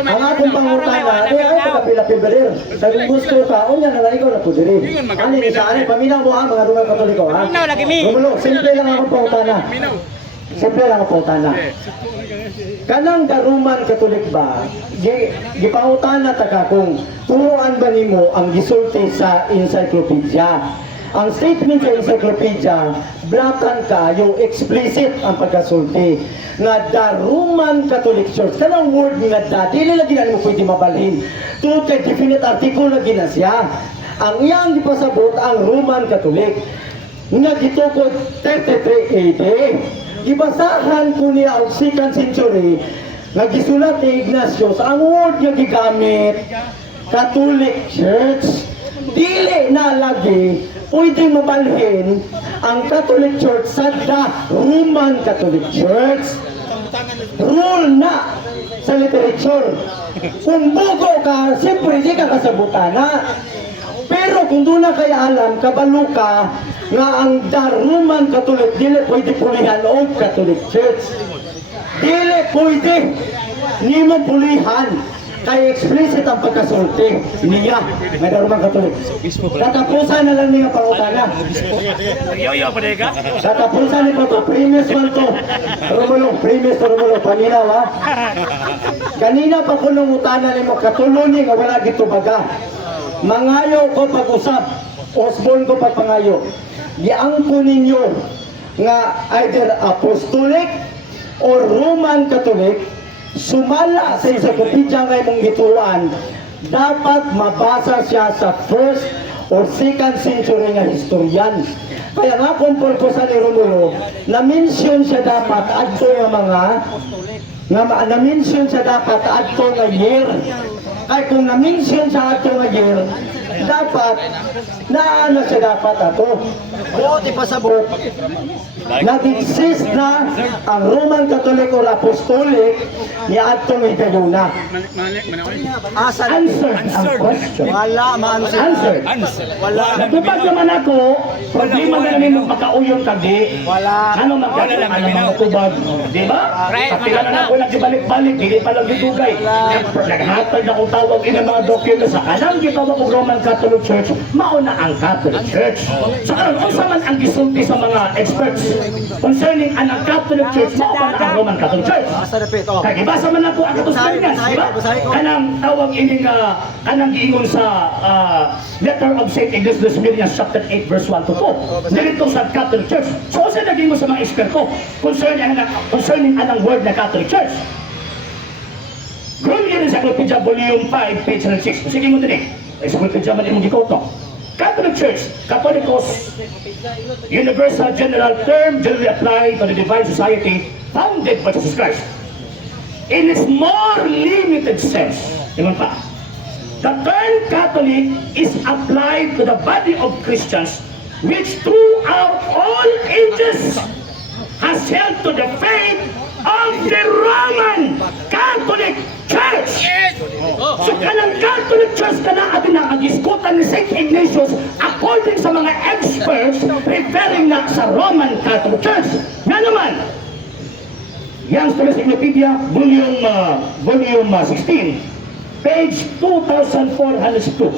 Ang akong pangutana, ay pagkapila-pibelir. Sa gusto ka, o yan, nalay ko na po diri. Ano yung isa, ano, paminaw mo ha, mga dungang katoliko ha? Paminaw lagi mi. Gumulo, simple lang akong pangutana. Simple lang akong pangutana. Kanang daruman katolik ba, gipangutana taga kung turuan ba nimo ang gisulti sa encyclopedia. Ang statement sa encyclopedia, blakan ka, yung explicit ang pagkasulti. Nga the Roman Catholic Church, kanang word nga da, dili lagi na mo pwede mabalhin. Tungkol kay definite article lagi na siya. Ang iyang ipasabot ang Roman Catholic. Nga gitukod 33 AD. Ibasahan ko niya ang 2nd century, nga gisulat ni Ignatius, ang word nga gigamit, Catholic Church. Dili na lagi pwede mabalhin ang Catholic Church sa the Roman Catholic Church. Rule na sa literature. Kung bugo ka, siyempre di ka kasabutan na. Pero kung doon na kaya alam, kabalo ka nga ang the Roman Catholic dili pwede pulihan o Catholic Church. Dili pwede ni mo pulihan. Kaya explicit ang pagkasulti niya na Roman Catholic. Katapusan na lang niya pangutana. Katapusan ni po to, premise man to. Premise to Romulo, paminaw ha. Kanina pa ko nung utana ni mo, katulong nga wala gito baga. Mangayo ko pag-usap, Osborne ko pagpangayo. Giangko ninyo nga either apostolic or Roman Catholic, sumala sa encyclopedia nga imong gituan, dapat mabasa siya sa 1st or 2nd century nga historian. Kaya nga kung purpose ni Romulo, na-mention siya dapat adto nga mga na-mention siya dapat adto nga year. Kaya kung na-mention siya adto nga year, dapat naano siya dapat ato. O ipasabot, nag-exist na ang Roman Catholic or Apostolic ni atong ikayuna. Answer ang question. Wala Answer. Wala. Natupad naman ako, problema na namin magpakauyon kagi. Wala. Ano magkakaroon ang mga tubag? Di ba? Kapila na ako nagbalik-balik, hindi pa lang ditugay. Naghatag na kung tawag in mga dokumento sa kanang gitawag ng Roman Catholic Church, mauna ang Catholic Church. So ano man ang gisulti sa mga experts concerning ang Catholic Church, mauna ang Roman Catholic Church. Kaya ibasa man ako ang katusganias, di ba? Kanang tawag ini nga, kanang giingon sa letter of St. Ignatius Milians chapter 8 verse 1 to 2. Dito sa Catholic Church. So kasi naging mo sa mga eksperto concerning anang word na Catholic Church. Grunion Encyclopedia Volume 5, page 6. Sige mo din eh. Encyclopedia man imong gikoto. Catholic Church, Catholicos, universal general term generally applied to the divine society founded by Jesus Christ. In its more limited sense, naman pa, the term Catholic is applied to the body of Christians which throughout all ages has held to the faith of the Roman Catholic Church. So kanang Catholic Church ka na atin ang agiskutan ni St. Ignatius according sa mga experts referring na sa Roman Catholic Church. Nga naman, Young's Encyclopedia, volume 16, page 2402.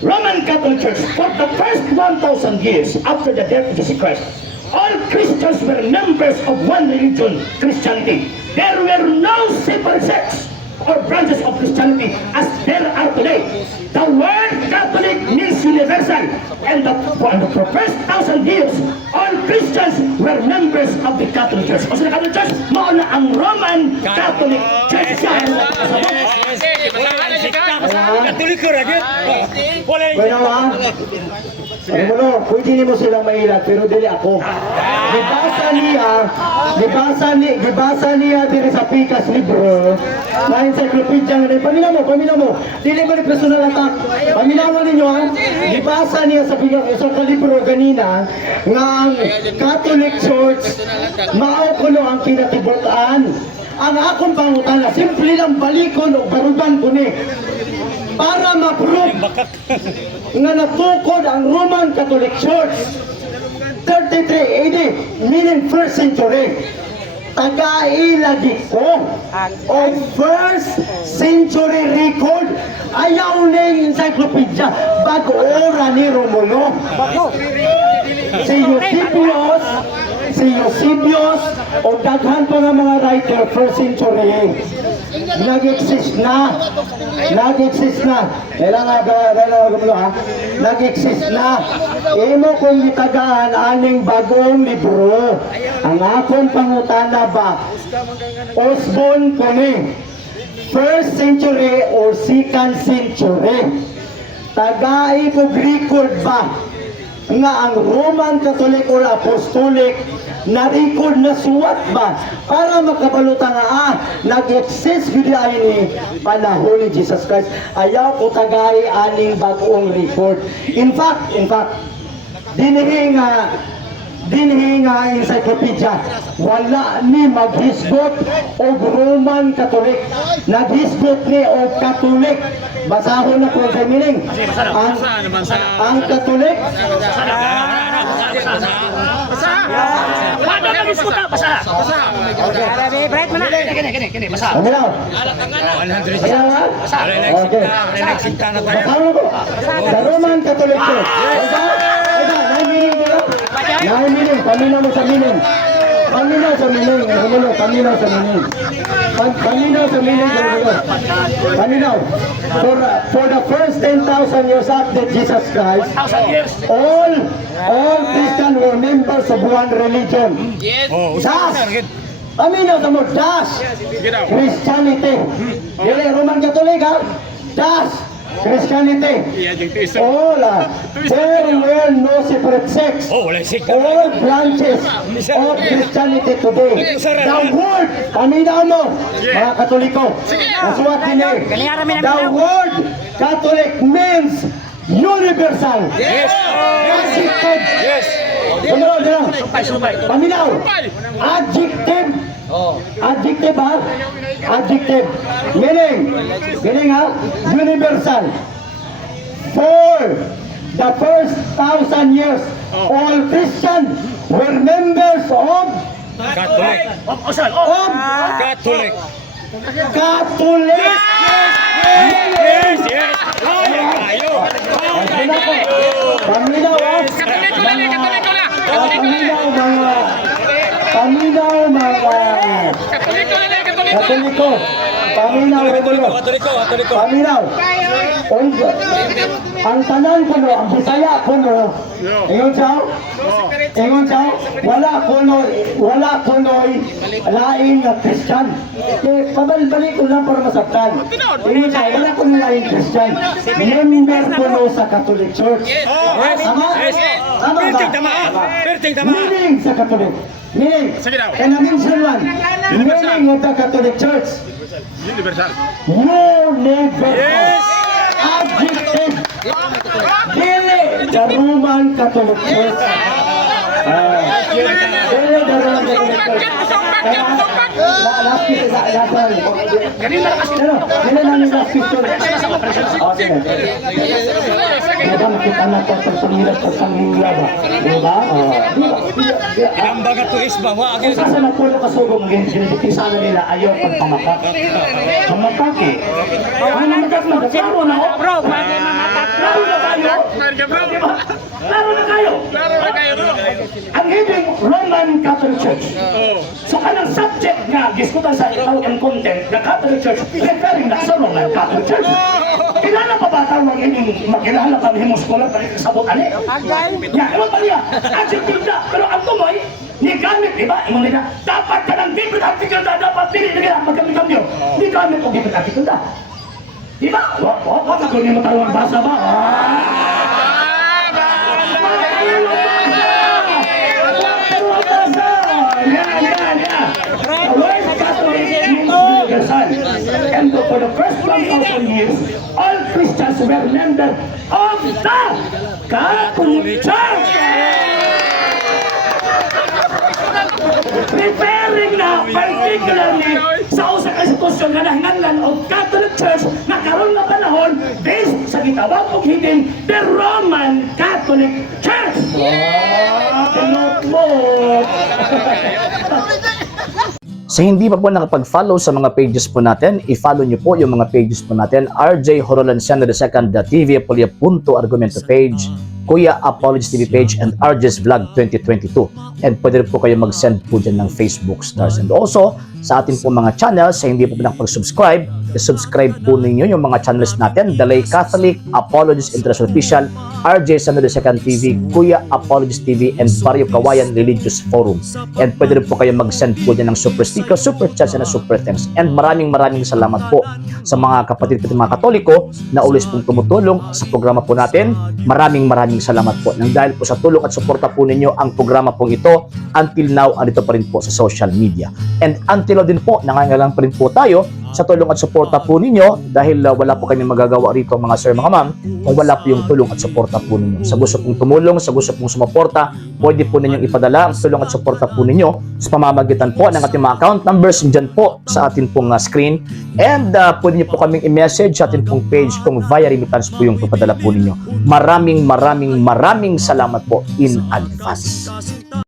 Roman Catholic Church, for the first 1,000 years after the death of Jesus Christ, all Christians were members of one religion, Christianity. There were no separate sects or branches of Christianity as there are today. The word Catholic means universal, and for the first 1,000 years, all Christians were members of the Catholic Church. O sa Catholic Church, mauna ang Roman Catholic Church siya. Katoliko ra gyud. Wala. Bueno ha? Ano, pwede nimo silang mailat, pero dili ako. Gibasa niya diri sa Pikas libro, na encyclopedia nga, paminaw mo, dili mo ni personal attack. Paminaw ninyo ha? Gibasa niya sa Pikas, sa libro ganina, nga ang Catholic Church, mao kuno ang kinatibutan. Ang akong pangutana, simple lang balikon o baruban ko ni. Para ma-prove nga natukod ang Roman Catholic Church 33 AD, meaning 1st century. taga-ilagi ko o first century record ayaw na yung encyclopedia bago ora ni Romulo. Si Eusebius o daghan pa ng mga writer first century nag-exist na. Kailangan Romulo ha, nag-exist na. Imo kung itagaan aning bagong libro. Ang akong pangutana ba, Osborne kuni, first century or second century, tagai ko record ba nga ang Roman Catholic or Apostolic na record na suwat ba para makabaluta nga nag-exist gudi ay ni panahon ni Jesus Christ. Ayaw ko tagay aning bagong record. In fact dinhi nga encyclopedia wala ni maghisgot og Roman Catholic, naghisgot ni og Catholic. Basahon na po sa meaning ang Catholic Ano daw? Okay. Basahon ko. The Roman Catholic Church. Paminaw mo sa meaning. Paminaw sa meaning. For the first 10,000 years after Jesus Christ, all Christians were members of one religion. Das! Paminaw sa mo, das! Christianity. Dili Roman Catholic ha? Das! Christianity. All there were no separate sects. All branches of Christianity today. The word, paminaw mo, mga Katoliko, nasuwat din eh. The word Catholic means universal. Adjective. Paminaw. Adjective. Adjective ha? Adjective. Meaning ha? Universal. For the first 1,000 years, all Christians were members of Catholic. Paminaw ha? Paminaw mga Katoliko. Paminaw. Ang tanan ko no, ang Bisaya ko no. Ingon siya, wala ko no'y laing na Christian. Pabalik ko lang para masaktan. Ingon siya, wala ko no'y laing Christian. Member ko no sa Catholic Church. Tama ba? Meaning sa Catholic. Meaning, and I mention one, meaning of the Catholic Church. Universal. Adjective. Dili the Roman Catholic Church. Dili the Roman Catholic Church. Kita na po pagpangilap sa sanghingla ba? Diba? Inambaga to isba, wag Kung saan na po nakasugong isa na nila ayaw pagpamakak. Pamakak eh. Ang namakat na, klaro na o. Klaro na kayo. Ang hibing Roman Catholic Church. So anong subject nga diskutan sa itaw and content na Catholic Church referring na sa Roman Catholic Church. Kilala pa ba tayo magkilala pa himos ko lang balik sa sabot ani? Ya, ewan pa niya. Adjective na. Pero ang tumoy, ni gamit, di ba? Ingon nila, dapat ka ng different article na dapat pili nila magkami-kami. Ni gamit o different article na. Di ba? Wag ako niyo matarungan basa ba? And for the first 1,000 years, all Christians were members of the Catholic Church. Preparing na particularly sa usa ka sitwasyon nga nahinganlan og Catholic Church na karon nga panahon based sa gitawag og hiding the Roman Catholic Church. Wow! Sa hindi pa po nakapag-follow sa mga pages po natin, i-follow nyo po yung mga pages po natin, RJ Horolanciano II, TV Apolia Punto Argumento page, Kuya Apologies TV page, and RJ's Vlog 2022. And pwede rin po kayo mag-send po dyan ng Facebook stars. And also, sa ating po mga channels, sa hindi po nakapag-subscribe, i-subscribe po ninyo yung mga channels natin, The Lay Catholic, Apologies International Official, RJ Sanado II TV, Kuya Apologies TV, and Barrio Kawayan Religious Forum. And pwede rin po kayo mag-send po dyan ng super sticker, super chats, and super thanks. And maraming salamat po sa mga kapatid at mga Katoliko na always pong tumutulong sa programa po natin. Maraming salamat po. Nang dahil po sa tulong at suporta po ninyo, ang programa pong ito, until now, andito pa rin po sa social media. And until now din po, nangangailangan pa rin po tayo sa tulong at suporta po ninyo dahil wala po kami magagawa rito mga sir, mga ma'am, kung wala po yung tulong at suporta po ninyo. Sa gusto pong tumulong, sa gusto pong sumuporta, pwede po ninyong ipadala ang tulong at suporta po ninyo sa pamamagitan po ng ating mga account numbers dyan po sa ating pong screen. And pwede nyo po kaming i-message sa ating pong page kung via remittance po yung papadala po ninyo. Maraming salamat po in advance.